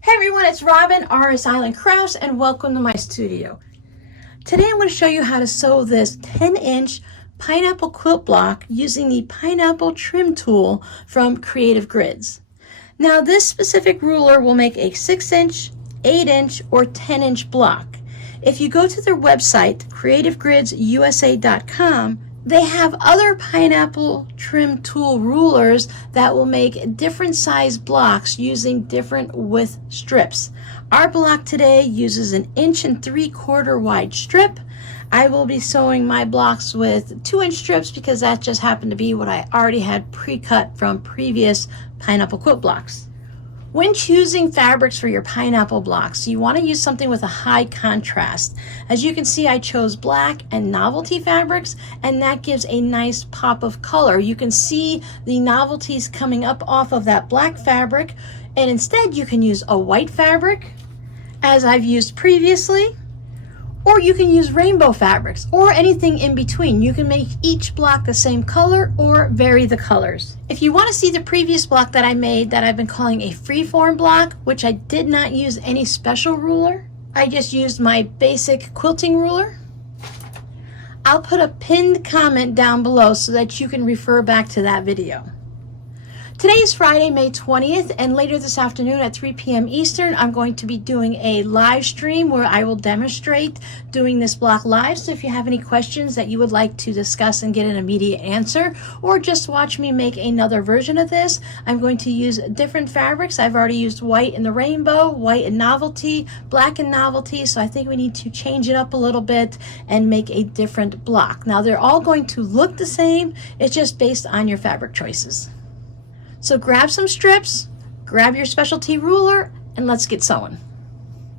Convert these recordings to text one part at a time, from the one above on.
Hey everyone, it's Robin, RS Island Crafts, and welcome to my studio. Today I'm going to show you how to sew this 10-inch pineapple quilt block using the pineapple trim tool from Creative Grids. Now this specific ruler will make a 6-inch, 8-inch, or 10-inch block. If you go to their website, creativegridsusa.com, they have other pineapple trim tool rulers that will make different size blocks using different width strips. Our block today uses an 1 3/4 inch wide strip. I will be sewing my blocks with 2-inch strips because that just happened to be what I already had pre-cut from previous pineapple quilt blocks. When choosing fabrics for your pineapple blocks, you want to use something with a high contrast. As you can see, I chose black and novelty fabrics, and that gives a nice pop of color. You can see the novelties coming up off of that black fabric, and instead you can use a white fabric, as I've used previously, or you can use rainbow fabrics or anything in between. You can make each block the same color or vary the colors. If you want to see the previous block that I made that I've been calling a freeform block, which I did not use any special ruler, I just used my basic quilting ruler. I'll put a pinned comment down below so that you can refer back to that video. Today is Friday, May 20th, and later this afternoon at 3 p.m. Eastern, I'm going to be doing a live stream where I will demonstrate doing this block live. So if you have any questions that you would like to discuss and get an immediate answer, or just watch me make another version of this, I'm going to use different fabrics. I've already used white in the rainbow, white in novelty, black in novelty, so I think we need to change it up a little bit and make a different block. Now they're all going to look the same, it's just based on your fabric choices. So grab some strips, grab your specialty ruler, and let's get sewing.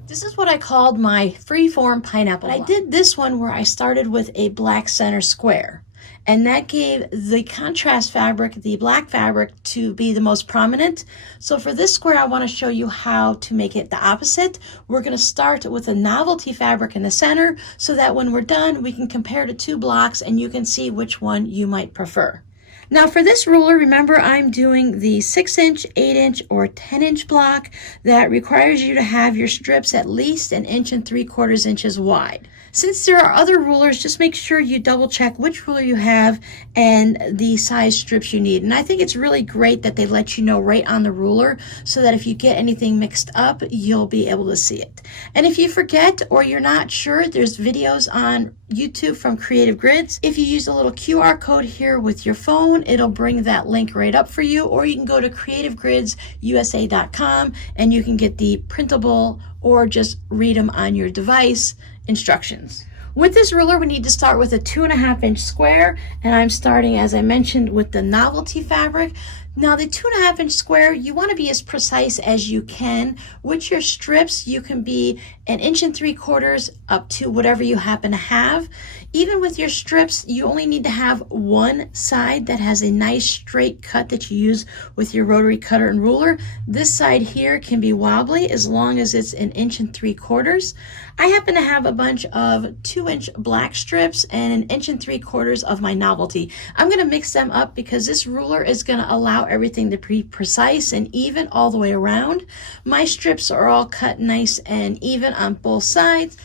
This is what I called my freeform pineapple block. I did this one where I started with a black center square, and that gave the contrast fabric, the black fabric, to be the most prominent. So for this square, I want to show you how to make it the opposite. We're going to start with a novelty fabric in the center so that when we're done, we can compare the two blocks and you can see which one you might prefer. Now for this ruler, remember I'm doing the 6-inch, 8-inch, or 10-inch block that requires you to have your strips at least 1 3/4 inches wide. Since there are other rulers, just make sure you double check which ruler you have and the size strips you need. And I think it's really great that they let you know right on the ruler so that if you get anything mixed up, you'll be able to see it. And if you forget or you're not sure, there's videos on YouTube from Creative Grids. If you use a little QR code here with your phone, it'll bring that link right up for you, or you can go to creativegridsusa.com and you can get the printable or just read them on your device instructions. With this ruler, we need to start with a 2.5-inch square, and I'm starting, as I mentioned, with the novelty fabric. Now the 2.5-inch square, you want to be as precise as you can. With your strips, you can be 1 3/4 inches up to whatever you happen to have. Even with your strips, you only need to have one side that has a nice straight cut that you use with your rotary cutter and ruler. This side here can be wobbly as long as it's 1 3/4 inches. I happen to have a bunch of 2-inch black strips and 1 3/4 inches of my novelty. I'm going to mix them up because this ruler is going to allow everything to be precise and even all the way around. My strips are all cut nice and even on both sides.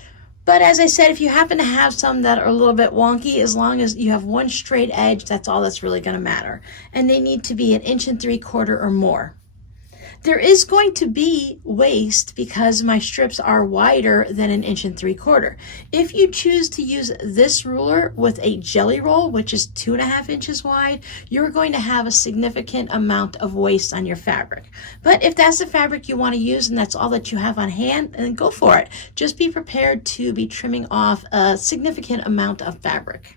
But as I said, if you happen to have some that are a little bit wonky, as long as you have one straight edge, that's all that's really going to matter. And they need to be 1 3/4 inches or more. There is going to be waste because my strips are wider than 1 3/4 inches. If you choose to use this ruler with a jelly roll, which is 2.5 inches wide, you're going to have a significant amount of waste on your fabric. But if that's the fabric you want to use and that's all that you have on hand, then go for it. Just be prepared to be trimming off a significant amount of fabric.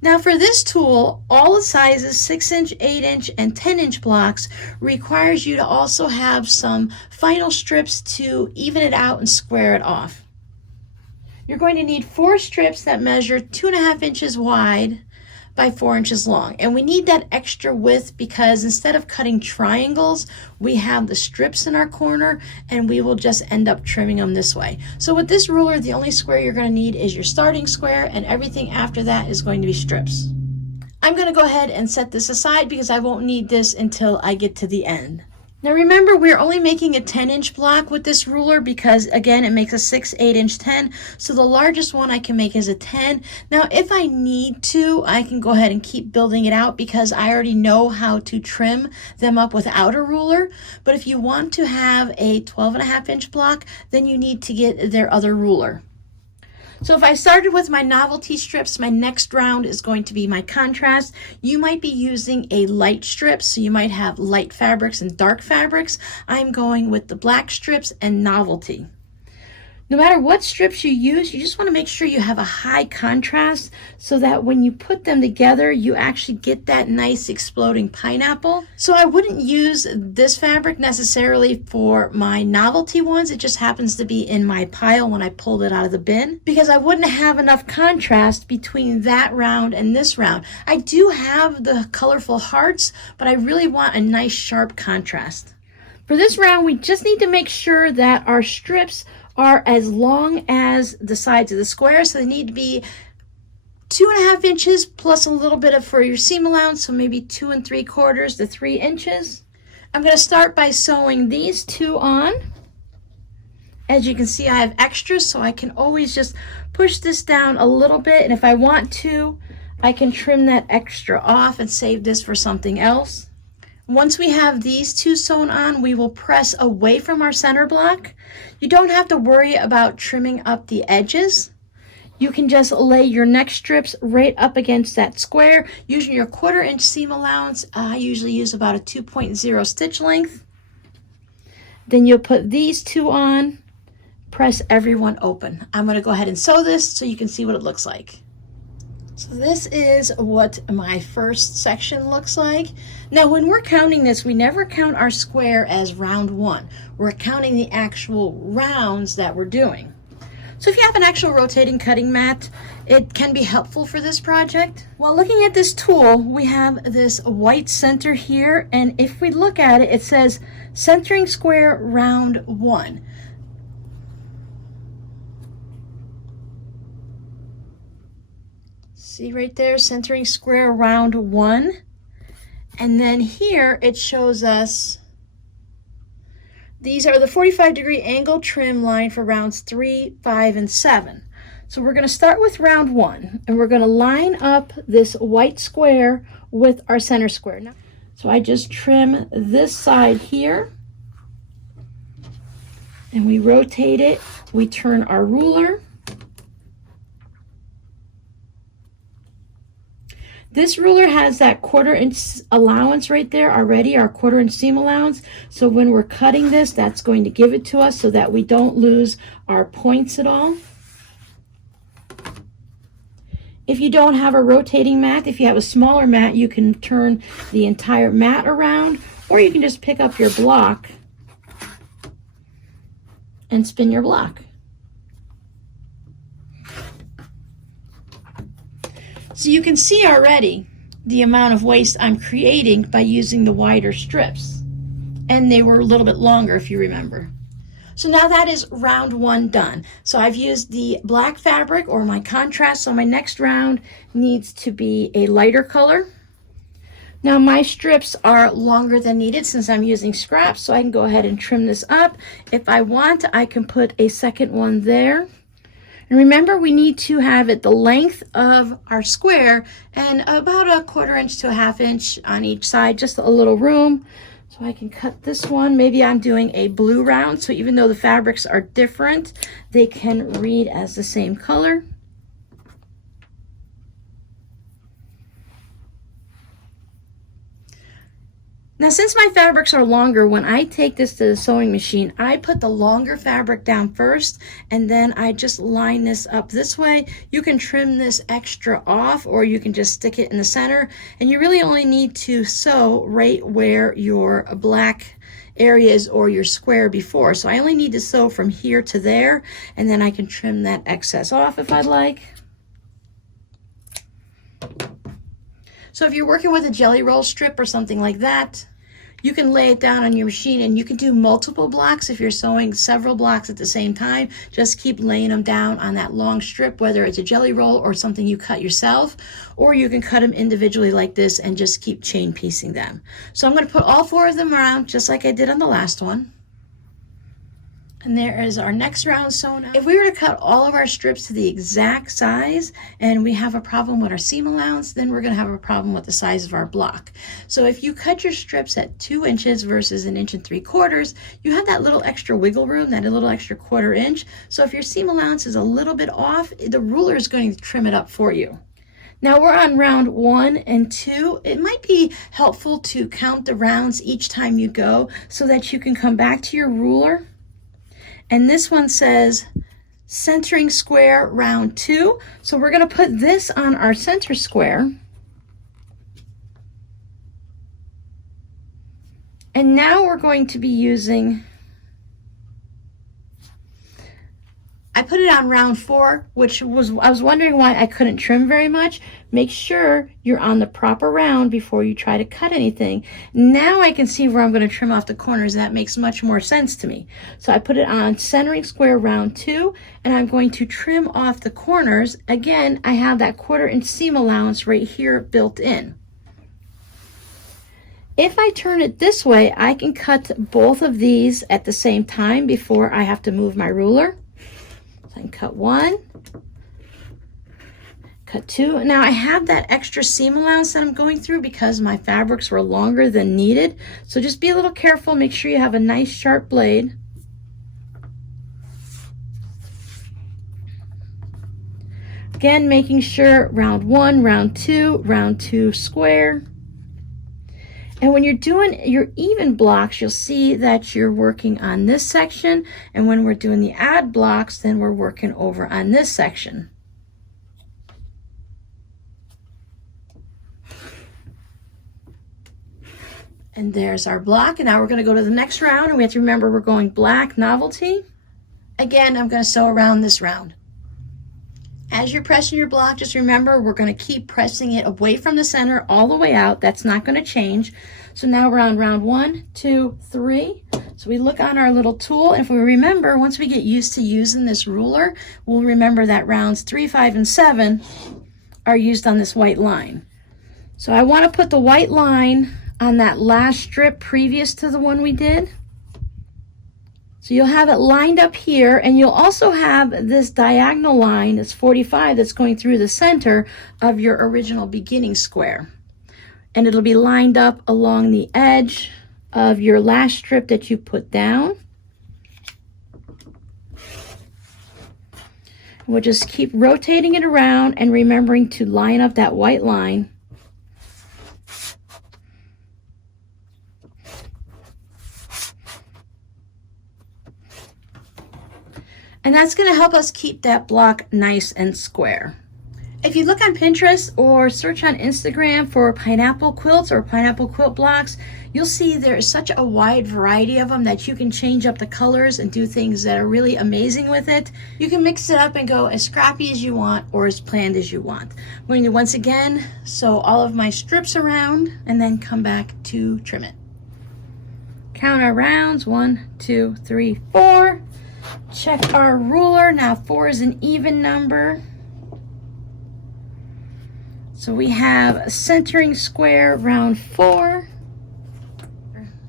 Now for this tool, all the sizes 6-inch, 8-inch, and 10-inch blocks requires you to also have some final strips to even it out and square it off. You're going to need 4 strips that measure 2.5 inches wide by 4 inches long. And we need that extra width because instead of cutting triangles, we have the strips in our corner and we will just end up trimming them this way. So with this ruler, the only square you're going to need is your starting square, and everything after that is going to be strips. I'm going to go ahead and set this aside because I won't need this until I get to the end. Now remember, we're only making a 10-inch block with this ruler because, again, it makes a 6, 8-inch, 10. So the largest one I can make is a 10. Now, if I need to, I can go ahead and keep building it out because I already know how to trim them up without a ruler. But if you want to have a 12.5-inch block, then you need to get their other ruler. So if I started with my novelty strips, my next round is going to be my contrast. You might be using a light strip, so you might have light fabrics and dark fabrics. I'm going with the black strips and novelty. No matter what strips you use, you just want to make sure you have a high contrast so that when you put them together, you actually get that nice exploding pineapple. So I wouldn't use this fabric necessarily for my novelty ones. It just happens to be in my pile when I pulled it out of the bin because I wouldn't have enough contrast between that round and this round. I do have the colorful hearts, but I really want a nice sharp contrast. For this round, we just need to make sure that our strips are as long as the sides of the square, so they need to be 2.5 inches plus a little bit of for your seam allowance, so maybe 2 3/4 to 3 inches. I'm going to start by sewing these two on. As you can see, I have extras, so I can always just push this down a little bit, and if I want to, I can trim that extra off and save this for something else. Once we have these two sewn on, we will press away from our center block. You don't have to worry about trimming up the edges. You can just lay your neck strips right up against that square using your 1/4 inch seam allowance. I usually use about a 2.0 stitch length. Then you'll put these two on, press everyone open. I'm going to go ahead and sew this so you can see what it looks like. So this is what my first section looks like. Now when we're counting this, we never count our square as round 1. We're counting the actual rounds that we're doing. So if you have an actual rotating cutting mat, it can be helpful for this project. While looking at this tool, we have this white center here, and if we look at it, it says centering square round 1. See right there, centering square round 1. And then here it shows us these are the 45-degree angle trim line for rounds 3, 5, and 7. So we're going to start with round 1, and we're going to line up this white square with our center square. Now, so I just trim this side here, and we rotate it. We turn our ruler. This ruler has that 1/4 inch allowance right there already, our 1/4 inch seam allowance. So when we're cutting this, that's going to give it to us so that we don't lose our points at all. If you don't have a rotating mat, if you have a smaller mat, you can turn the entire mat around, or you can just pick up your block and spin your block. So you can see already the amount of waste I'm creating by using the wider strips. And they were a little bit longer if you remember. So now that is round 1 done. So I've used the black fabric or my contrast, so my next round needs to be a lighter color. Now my strips are longer than needed since I'm using scraps, so I can go ahead and trim this up. If I want, I can put a second one there. And remember, we need to have it the length of our square and about a 1/4 inch to a 1/2 inch on each side, just a little room. So I can cut this one. Maybe I'm doing a blue round, so even though the fabrics are different, they can read as the same color. Now, since my fabrics are longer, when I take this to the sewing machine, I put the longer fabric down first, and then I just line this up this way. You can trim this extra off, or you can just stick it in the center, and you really only need to sew right where your black area is or your square before. So I only need to sew from here to there, and then I can trim that excess off if I'd like. So if you're working with a jelly roll strip or something like that, You can lay it down on your machine, and you can do multiple blocks if you're sewing several blocks at the same time. Just keep laying them down on that long strip, whether it's a jelly roll or something you cut yourself, or you can cut them individually like this and just keep chain piecing them. So I'm going to put all 4 of them around just like I did on the last one. And there is our next round sewn out. If we were to cut all of our strips to the exact size and we have a problem with our seam allowance, then we're going to have a problem with the size of our block. So if you cut your strips at 2 inches versus 1 3/4, you have that little extra wiggle room, that little extra 1/4 inch. So if your seam allowance is a little bit off, the ruler is going to trim it up for you. Now we're on round 1 and 2. It might be helpful to count the rounds each time you go so that you can come back to your ruler. And this one says centering square round 2. So we're going to put this on our center square. And now we're going to be using, I put it on round 4, which was, I was wondering why I couldn't trim very much. Make sure you're on the proper round before you try to cut anything. Now I can see where I'm going to trim off the corners, and that makes much more sense to me. So I put it on centering square round 2, and I'm going to trim off the corners. Again, I have that 1/4 inch seam allowance right here built in. If I turn it this way, I can cut both of these at the same time before I have to move my ruler. So I can cut 1, cut 2. Now I have that extra seam allowance that I'm going through because my fabrics were longer than needed. So just be a little careful. Make sure you have a nice sharp blade. Again, making sure round 1, round 2 square. And when you're doing your even blocks, you'll see that you're working on this section. And when we're doing the add blocks, then we're working over on this section. And there's our block. And now we're going to go to the next round. And we have to remember we're going black novelty. Again, I'm going to sew around this round. As you're pressing your block, just remember we're going to keep pressing it away from the center all the way out. That's not going to change. So now we're on round 1, 2, 3. So we look on our little tool. And if we remember, once we get used to using this ruler, we'll remember that rounds 3, 5, and 7 are used on this white line. So I want to put the white line on that last strip previous to the one we did. So you'll have it lined up here, and you'll also have this diagonal line that's 45 that's going through the center of your original beginning square. And it'll be lined up along the edge of your last strip that you put down. We'll just keep rotating it around and remembering to line up that white line. And that's going to help us keep that block nice and square. If you look on Pinterest or search on Instagram for pineapple quilts or pineapple quilt blocks, you'll see there is such a wide variety of them that you can change up the colors and do things that are really amazing with it. You can mix it up and go as scrappy as you want or as planned as you want. I'm going to once again sew all of my strips around and then come back to trim it. Count our rounds, 1, 2, 3, 4. Check our ruler. Now 4 is an even number. So we have a centering square round 4.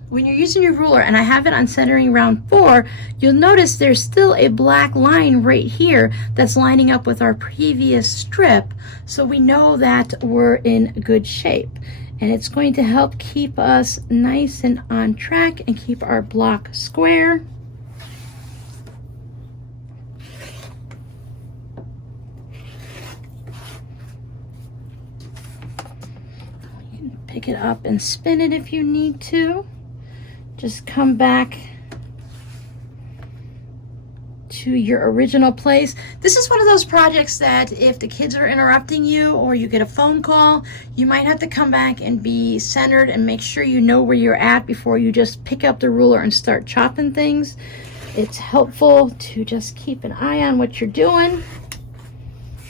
When you're using your ruler, and I have it on centering round 4, you'll notice there's still a black line right here that's lining up with our previous strip. So we know that we're in good shape. And it's going to help keep us nice and on track and keep our block square. Pick it up and spin it if you need to. Just come back to your original place. This is one of those projects that if the kids are interrupting you or you get a phone call, you might have to come back and be centered and make sure you know where you're at before you just pick up the ruler and start chopping things. It's helpful to just keep an eye on what you're doing.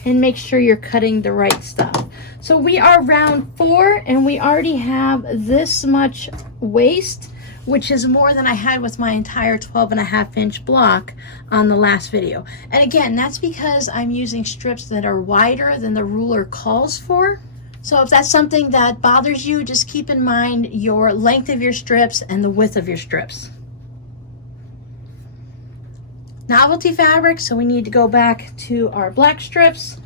and make sure you're cutting the right stuff. So we are round 4 and we already have this much waste, which is more than I had with my entire 12.5-inch block on the last video. And again, that's because I'm using strips that are wider than the ruler calls for. So if that's something that bothers you, just keep in mind your length of your strips and the width of your strips. Novelty fabric, so we need to go back to our black strips.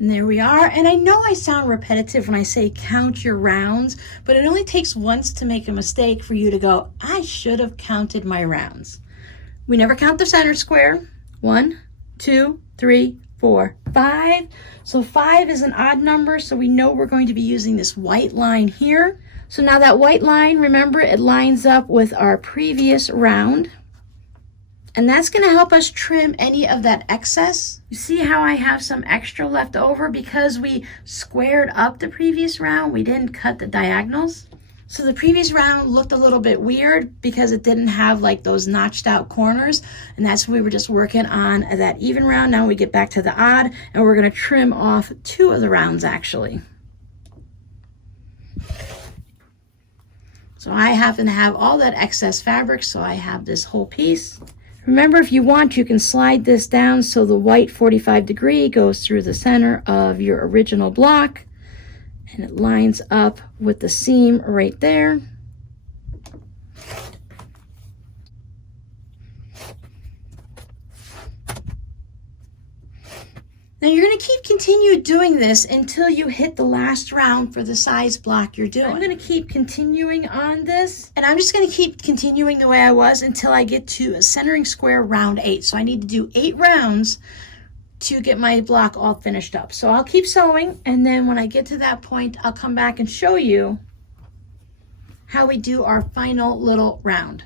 And there we are. And I know I sound repetitive when I say count your rounds, but it only takes once to make a mistake for you to go, I should have counted my rounds. We never count the center square. 1, 2, 3, 4, 5. So 5 is an odd number, so we know we're going to be using this white line here. So now that white line, remember, it lines up with our previous round. And that's going to help us trim any of that excess. You see how I have some extra left over because we squared up the previous round. We didn't cut the diagonals. So the previous round looked a little bit weird because it didn't have like those notched out corners. And that's we were just working on that even round. Now we get back to the odd and we're going to trim off 2 of the rounds actually. So I happen to have all that excess fabric, so I have this whole piece. Remember, if you want, you can slide this down so the white 45-degree goes through the center of your original block and it lines up with the seam right there. Now you're going to continue doing this until you hit the last round for the size block you're doing. I'm going to keep continuing on this, and I'm just going to keep continuing the way I was until I get to a centering square round 8. So I need to do 8 rounds to get my block all finished up. So I'll keep sewing, and then when I get to that point, I'll come back and show you how we do our final little round.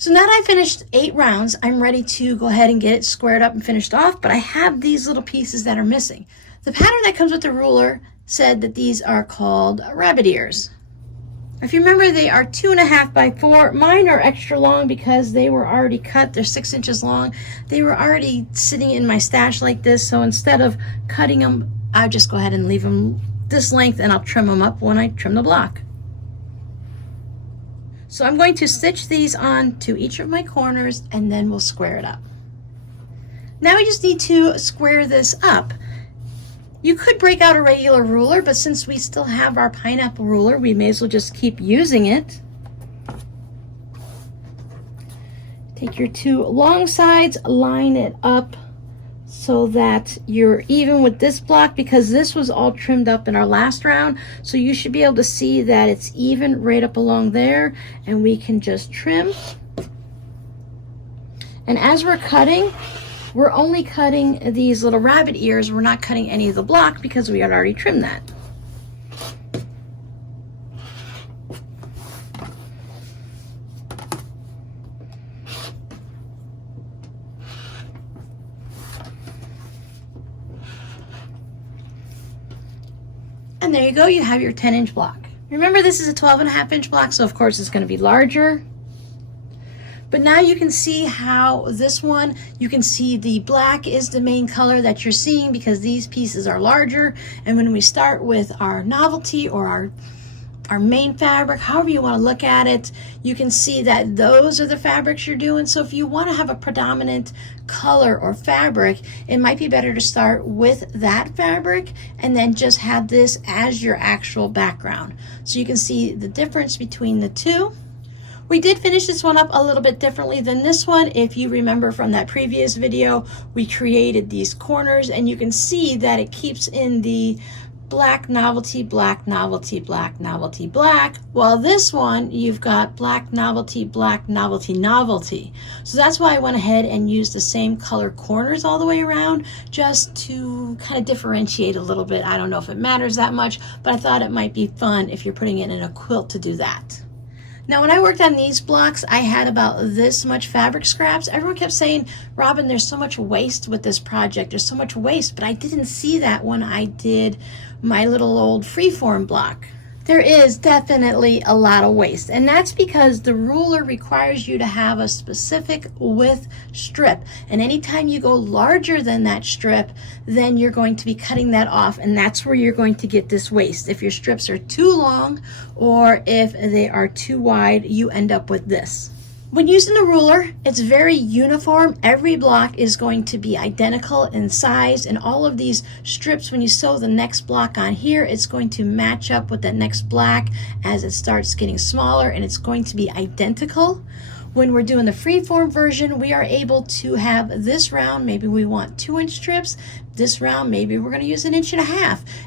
So now that I finished 8 rounds, I'm ready to go ahead and get it squared up and finished off, but I have these little pieces that are missing. The pattern that comes with the ruler said that these are called rabbit ears. If you remember, they are 2.5 by 4. Mine are extra long because they were already cut. They're 6 inches long. They were already sitting in my stash like this, so instead of cutting them, I'll just go ahead and leave them this length and I'll trim them up when I trim the block. So I'm going to stitch these on to each of my corners and then we'll square it up. Now we just need to square this up. You could break out a regular ruler, but since we still have our pineapple ruler, we may as well just keep using it. Take your 2 long sides, line it up so that you're even with this block, because this was all trimmed up in our last round. So you should be able to see that it's even right up along there, and we can just trim. And as we're cutting, we're only cutting these little rabbit ears. We're not cutting any of the block because we had already trimmed that. And there you go, you have your 10-inch block. Remember, this is a 12.5-inch block, so of course it's going to be larger. But now you can see how this one, you can see the black is the main color that you're seeing because these pieces are larger. And when we start with our novelty or our main fabric, however you want to look at it, you can see that those are the fabrics you're doing. So if you want to have a predominant color or fabric, it might be better to start with that fabric and then just have this as your actual background. So you can see the difference between the two. We did finish this one up a little bit differently than this one. If you remember from that previous video, we created these corners and you can see that it keeps in the black novelty, black novelty, black novelty, black, while this one you've got black novelty, black novelty, novelty. So that's why I went ahead and used the same color corners all the way around, just to kind of differentiate a little bit. I don't know if it matters that much, but I thought it might be fun if you're putting it in a quilt to do that. Now, when I worked on these blocks, I had about this much fabric scraps. Everyone kept saying, Robin, there's so much waste with this project. There's so much waste, but I didn't see that when I did my little old freeform block. There is definitely a lot of waste, and that's because the ruler requires you to have a specific width strip, and anytime you go larger than that strip, then you're going to be cutting that off, and that's where you're going to get this waste. If your strips are too long or if they are too wide, you end up with this. When using a ruler, it's very uniform. Every block is going to be identical in size, and all of these strips, when you sew the next block on here, it's going to match up with that next block as it starts getting smaller, and it's going to be identical. When we're doing the freeform version, we are able to have this round, maybe we want 2-inch strips. This round, maybe we're going to use 1.5 inches.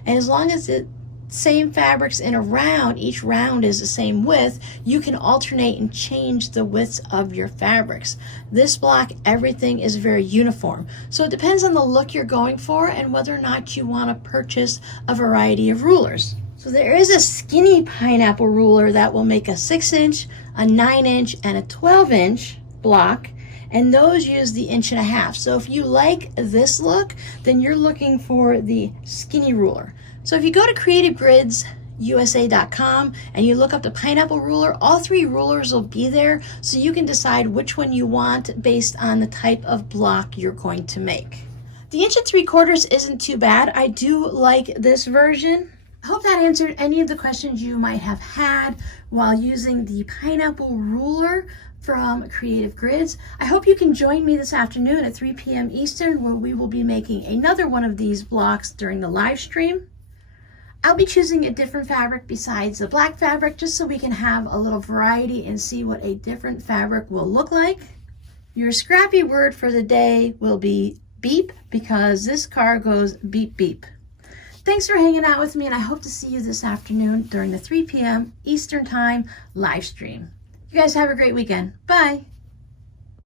And as long as it same fabrics in a round, each round is the same width, you can alternate and change the widths of your fabrics. This block, everything is very uniform. So it depends on the look you're going for and whether or not you want to purchase a variety of rulers. So there is a skinny pineapple ruler that will make a 6-inch, a 9-inch, and a 12-inch block, and those use the 1.5 inches. So if you like this look, then you're looking for the skinny ruler. So if you go to creativegridsusa.com and you look up the pineapple ruler, all 3 rulers will be there, so you can decide which one you want based on the type of block you're going to make. The 1 3/4 isn't too bad. I do like this version. I hope that answered any of the questions you might have had while using the pineapple ruler from Creative Grids. I hope you can join me this afternoon at 3 p.m. Eastern, where we will be making another one of these blocks during the live stream. I'll be choosing a different fabric besides the black fabric, just so we can have a little variety and see what a different fabric will look like. Your scrappy word for the day will be beep, because this car goes beep beep. Thanks for hanging out with me, and I hope to see you this afternoon during the 3 p.m. Eastern Time live stream. You guys have a great weekend. Bye.